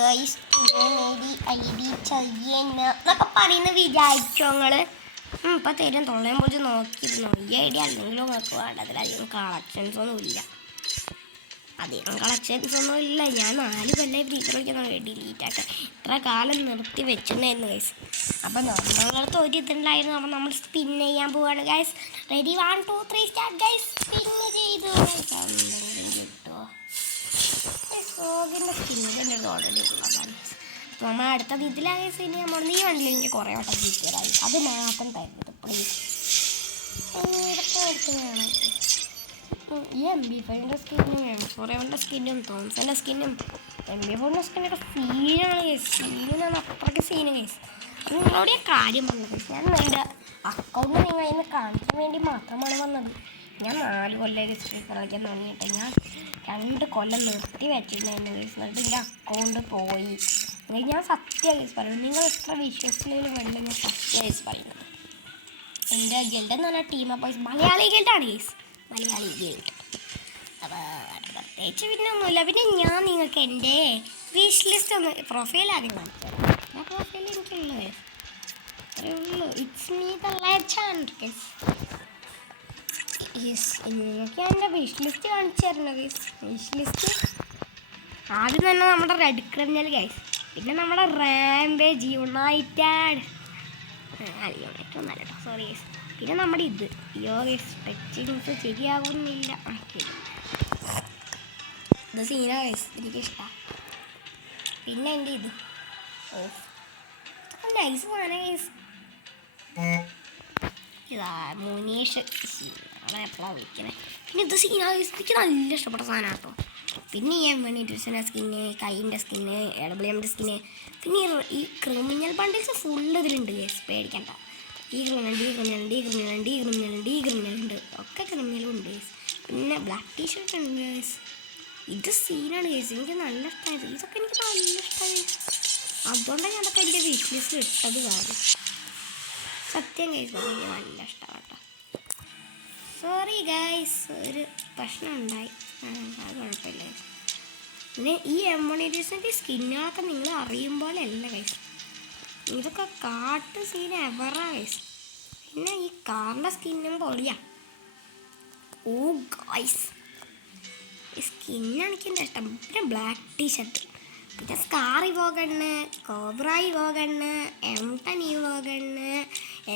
Guys Mary ID എന്നൊക്കെ പറയുന്ന വിചാരിച്ചോ നിങ്ങള് ഇപ്പം തരും തൊള്ളയും പോയി നോക്കിയിരുന്നു. ഈ ഐഡിയ അല്ലെങ്കിലും നിങ്ങൾക്ക് വേണ്ടതിൽ അധികം കളക്ഷൻസ് ഒന്നും ഇല്ല. ഞാൻ 4 കൊല്ലം ഫ്രീ കളിക്കുന്ന ഡിലീറ്റാക്കാൻ ഇത്ര കാലം നിർത്തി വെച്ചിട്ടുണ്ടായിരുന്നു ഗൈസ്. അപ്പം നമ്മളടുത്ത് ഒരു ഇതുണ്ടായിരുന്നു. അപ്പം നമ്മൾ സ്പിൻ ചെയ്യാൻ പോവാണ് guys. Ready 1 2 3 start guys. Spin ചെയ്തു കിട്ടുമോ? സോഗിൻ്റെ സ്കിന്നിൻ്റെ ഓൾറെഡി ഉള്ളതാണ്. അപ്പോൾ നമ്മൾ അടുത്തത് ഇതിലാകെ സീനി നമ്മൾ നീ വേണ്ടില്ല എനിക്ക് കുറേ വട്ടം കിട്ടിയതായി. അത് മാത്രം തരുന്നത് പ്ലീസ്. ഇതൊക്കെ വേണം. ഈ MB5ൻ്റെ സ്കിന്നും M4ൻ്റെ സ്കിന്നും തോംസൻ്റെ സ്കിന്നും MB4ൻ്റെ സ്കിന്നൊക്കെ സീനാണ് കേസ്. സീനാണ് അത്രയ്ക്ക് സീന് കേസ്. അത് നിങ്ങളോട് ഞാൻ കാര്യം പറഞ്ഞത് കേസ്. ഞാൻ എൻ്റെ അക്കൗണ്ട് നിങ്ങൾ ഇന്ന് കാണിക്കാൻ വേണ്ടി മാത്രമാണ് വന്നത്. ഞാൻ 4 കൊല്ലം ഹിസ്റ്ററി കളിക്കാൻ തുടങ്ങിയിട്ട് ഞാൻ 2 കൊല്ലം നിർത്തി വെച്ചിട്ടുണ്ടായിരുന്നു കേസ്. എന്നിട്ട് എൻ്റെ അക്കൗണ്ട് പോയി. ഞാൻ സത്യം കേസ് പറയുന്നത്. നിങ്ങൾ എത്ര വിശ്വസിക്കുന്നതിന് വേണ്ടി ഞാൻ സത്യം കേസ് പറയുന്നത്. എൻ്റെ ഗിൽഡ് എന്ന് പറഞ്ഞാൽ ടീം അപ്പ് മലയാളി ഗിൽഡാണ് കേസ്. മലയാളി ഗിൽഡ്. അപ്പോൾ പ്രത്യേകിച്ച് പിന്നെ ഒന്നുമില്ല. പിന്നെ ഞാൻ നിങ്ങൾക്ക് എൻ്റെ വിഷ് ലിസ്റ്റ് ഒന്ന് പ്രൊഫൈൽ ആദ്യം കാണിച്ചു തരാം. ആ പ്രൊഫൈൽ എനിക്കുള്ളത് അത്രയേ ഉള്ളൂ. It's me the legend guys. നിങ്ങൾക്ക് എൻ്റെ വിഷ് ലിസ്റ്റ് കാണിച്ചു തരണം ഗൈസ്. വിഷ് ലിസ്റ്റ് ആദ്യം തന്നെ നമ്മുടെ റെഡ് ക്രിമിനൽ ഗൈസ്. പിന്നെ നമ്മുടെ റാംപേജ് യുണൈറ്റഡ് യുണൈറ്റഡ് ഒന്നല്ല കേട്ടോ, സോറി ഗൈസ്. പിന്നെ നമ്മുടെ ഇത് ടച്ചിങ്സ് ശരിയാവുന്നില്ല. ഇത് സീന ഗൈസ്, എനിക്കിഷ്ടമാണ്. പിന്നെ എൻ്റെ ഇത് നൈസ് സാധനം ഗൈസ്. ഇതാ മുനീഷ് നാളെ എപ്പോഴാണ് വിളിക്കണേ. പിന്നെ ഇത് സീന ഗൈസ്, എനിക്ക് നല്ല ഇഷ്ടപ്പെട്ട സാധനം കേട്ടോ. പിന്നെ ഈ M1 സ്കിന്ന്, കൈൻ്റെ സ്കിന്ന്, AWMൻ്റെ സ്കിന്ന്, പിന്നെ ഈ ക്രിമിനൽ ബണ്ടിൽസ് ഫുള്ള് ഇതിലുണ്ട് ഗൈസ്. പേടിക്കണ്ട. ഈ ക്രിമിനലുണ്ട് ഒക്കെ ക്രിമിനലും ഉണ്ട് ഗൈസ്. പിന്നെ ബ്ലാക്ക് ടീഷർട്ട് ഉണ്ട് ഗൈസ്. ഇത് സീനാണ് ഗൈസ്. എനിക്ക് നല്ല ഇഷ്ടമായത്. ഇതൊക്കെ എനിക്ക് നല്ല ഇഷ്ടമായി ഗൈസ്. അതുകൊണ്ടാണ് ഞാൻ അതൊക്കെ എൻ്റെ വിഷ് ലിസ്റ്റിൽ ഇട്ടത് കാര്യം. സത്യം ഗൈസ്, എനിക്ക് നല്ല ഇഷ്ടമാണ് കേട്ടോ. സോറി ഗൈസ്, ഒരു പ്രശ്നം ഉണ്ടായി. അത് കുഴപ്പമില്ല ഗൈസ്. പിന്നെ ഈ M1 സ്കിന്നുകളൊക്കെ നിങ്ങൾ അറിയും പോലെ അല്ല ഗൈസ്. ഇതൊക്കെ കാട്ട് സീൻ എവറാ ഗൈസ്. പിന്നെ ഈ കാറിൻ്റെ സ്കിന്നും പൊളിയാ. ഓ ഗൈസ്, ഈ സ്കിന്നാണ് എനിക്കെൻ്റെ ഇഷ്ടം. പിന്നെ ബ്ലാക്ക് ടീഷർട്ട്, പിന്നെ scar evo gun, cobra evo gun, M10 evo gun,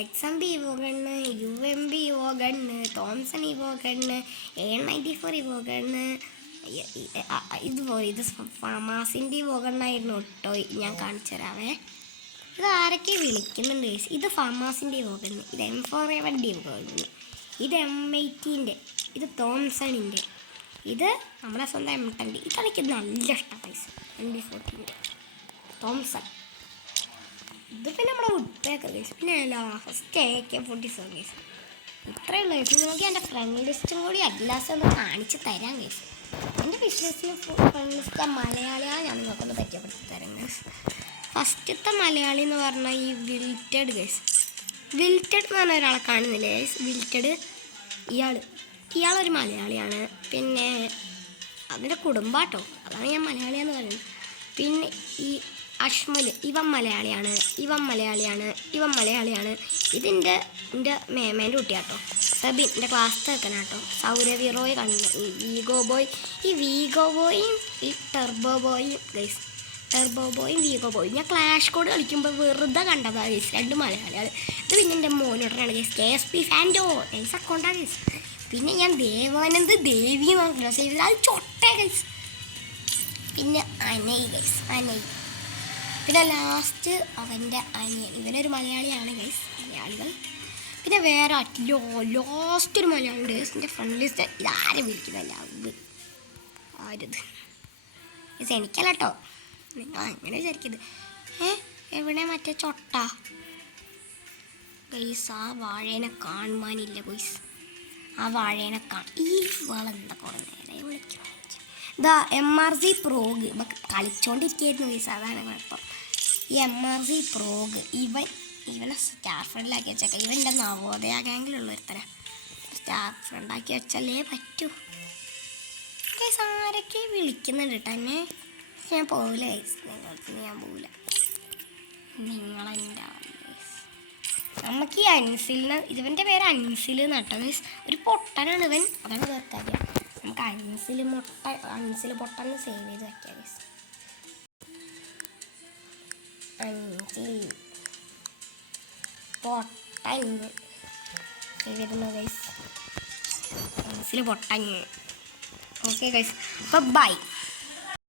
XMB evo gun, UMB evo gun, Thompson evo gun, A94 evo gun. ഇത് ഫമാസിൻ്റെ ഇവോഗണ്ണായിരുന്നു കേട്ടോ. ഞാൻ കാണിച്ചു തരാവേ. ഇത് ആരൊക്കെ വിളിക്കുന്നുണ്ട് ഗൈസ്. ഇത് ഫമാസിൻ്റെ ഇവോഗണ്ണ്, ഇത് M4A1 ഇവോഗണ്ണ്, ഇത് M80ൻ്റെ, ഇത് തോംസണിൻ്റെ, ഇത് നമ്മുടെ സ്വന്തം M10. ഇതെനിക്ക് നല്ല ഇഷ്ടമാണ് ഗൈസ്. MB14 Thomson. ഇത് പിന്നെ നമ്മുടെ വുഡ്പേക്കർ ഗൈസ്. പിന്നെ ലാസ്റ്റ് AK47 ഗൈസ്. ഇത്രയേ ഉള്ളൂ ഗൈസ്. നിങ്ങൾക്ക് എൻ്റെ ഫ്രണ്ട് ലിസ്റ്റും കൂടി അഡ്ലാസ് ഒന്ന് കാണിച്ച് തരാം ഗൈസ്. എൻ്റെ വിഷ് ലിസ്റ്റിൽ ഫ്രണ്ട് ലിസ്റ്റ് മലയാളിയാണ്. ഞാൻ നിങ്ങൾക്കൊന്ന് പരിചയപ്പെടുത്തി തരാം ഗൈസ്. ഫസ്റ്റത്തെ മലയാളി എന്ന് പറഞ്ഞാൽ ഈ വിൽറ്റഡ് ഗൈസ്. വിൽറ്റഡ് എന്ന് പറഞ്ഞ ഒരാളെ കാണുന്നില്ലേ ഗൈസ്? വിൽറ്റഡ് ഇയാളൊരു മലയാളിയാണ്. പിന്നെ അതിൻ്റെ കുടുംബാട്ടോ, അതാണ് ഞാൻ മലയാളിയാന്ന് പറയുന്നത്. പിന്നെ ഈ അഷ്മൽ, ഇവൻ മലയാളിയാണ്. ഇതിൻ്റെ മേമേൻ്റെ കുട്ടിയാട്ടോ. സബിൻ എൻ്റെ ക്ലാസ് വെക്കനാട്ടോ. സൗരവി റോയ് കണ്ണു, ഈ വീഗോ ബോയും ഈ ടെർബോ ബോയും ഗൈസ്. വീഗോ ബോയും ഞാൻ ക്ലാഷ് കോഡ് കളിക്കുമ്പോൾ വെറുതെ കണ്ടതാണ് ഗൈസ്. 2 മലയാളികൾ. ഇത് പിന്നെ എൻ്റെ മോനോടാണ് ഗൈസ്. KSP ഫാൻഡോ ഗൈസ് അക്കൗണ്ടാണ് ഗൈസ്. പിന്നെ ഞാൻ ദേവാനന്ദ് ദേവി നോക്കില്ല സേവ് അത് ചൊട്ടേ ഗൈസ്. പിന്നെ അനൈ ഗൈസ്, പിന്നെ ലാസ്റ്റ് അവൻ്റെ അനിയൻ, ഇവനൊരു മലയാളിയാണ് ഗൈസ്. മലയാളികൾ പിന്നെ വേറെ ലാസ്റ്റ് ഒരു മലയാളി ഗൈസ്. എൻ്റെ ഫ്രണ്ട് ലിസ്റ്റ് ഇതാരും വിളിക്കുന്നില്ല. ആരത് ഗൈസ്? എനിക്കല്ല കേട്ടോ, നിങ്ങൾ അങ്ങനെ വിചാരിക്കരുത്. എവിടെ മറ്റേ ചൊട്ട ഗൈസ്? ആ വാഴേനെ കാണുവാനില്ല ഗൈസ്. ആ വാഴേനെ ഈ വളെന്താ കുറേ നേരം വിളിക്കണം. ഇതാ MRC പ്രോഗ് കളിച്ചോണ്ടിരിക്കുകയായിരുന്നു ഗൈസ്. അതാണ് കുഴപ്പം. ഈ MRC പ്രോഗ് ഇവനെ സ്റ്റാർ ഫ്രണ്ടിലാക്കി വെച്ചേക്കാം. ഇവൻ്റെ നവോദയ ഗാംഗിലുള്ള ഒരുത്തരാ. സ്റ്റാർ ഫ്രണ്ടാക്കി വെച്ചാലേ പറ്റൂ ഗൈസ്. ആരൊക്കെ വിളിക്കുന്നുണ്ട് കേട്ടോ എന്നെ. ഞാൻ പോകില്ല ഗൈസ്, നിങ്ങൾക്ക് ഞാൻ പോകില്ല. നിങ്ങളെൻ്റെ നമുക്ക് ഈ അൻസിലിന്, ഇവൻ്റെ പേര് അൻസിൽ നട്ടോ ഗൈസ്. ഒരു പൊട്ടനാണ് ഇവൻ, അതാണ് കേൾക്കാറില്ല. നമുക്ക് അൻസിൽ പൊട്ടൻ സേവ് ചെയ്ത് വയ്ക്കാം ഗൈസ്. അൻസിൽ പൊട്ടൻ സേവ് ചെയ്തിട്ടുണ്ടോ ഗൈസ്? അൻസിൽ പൊട്ടൻ. ഓക്കെ ഗൈസ്, അപ്പോൾ ബൈ.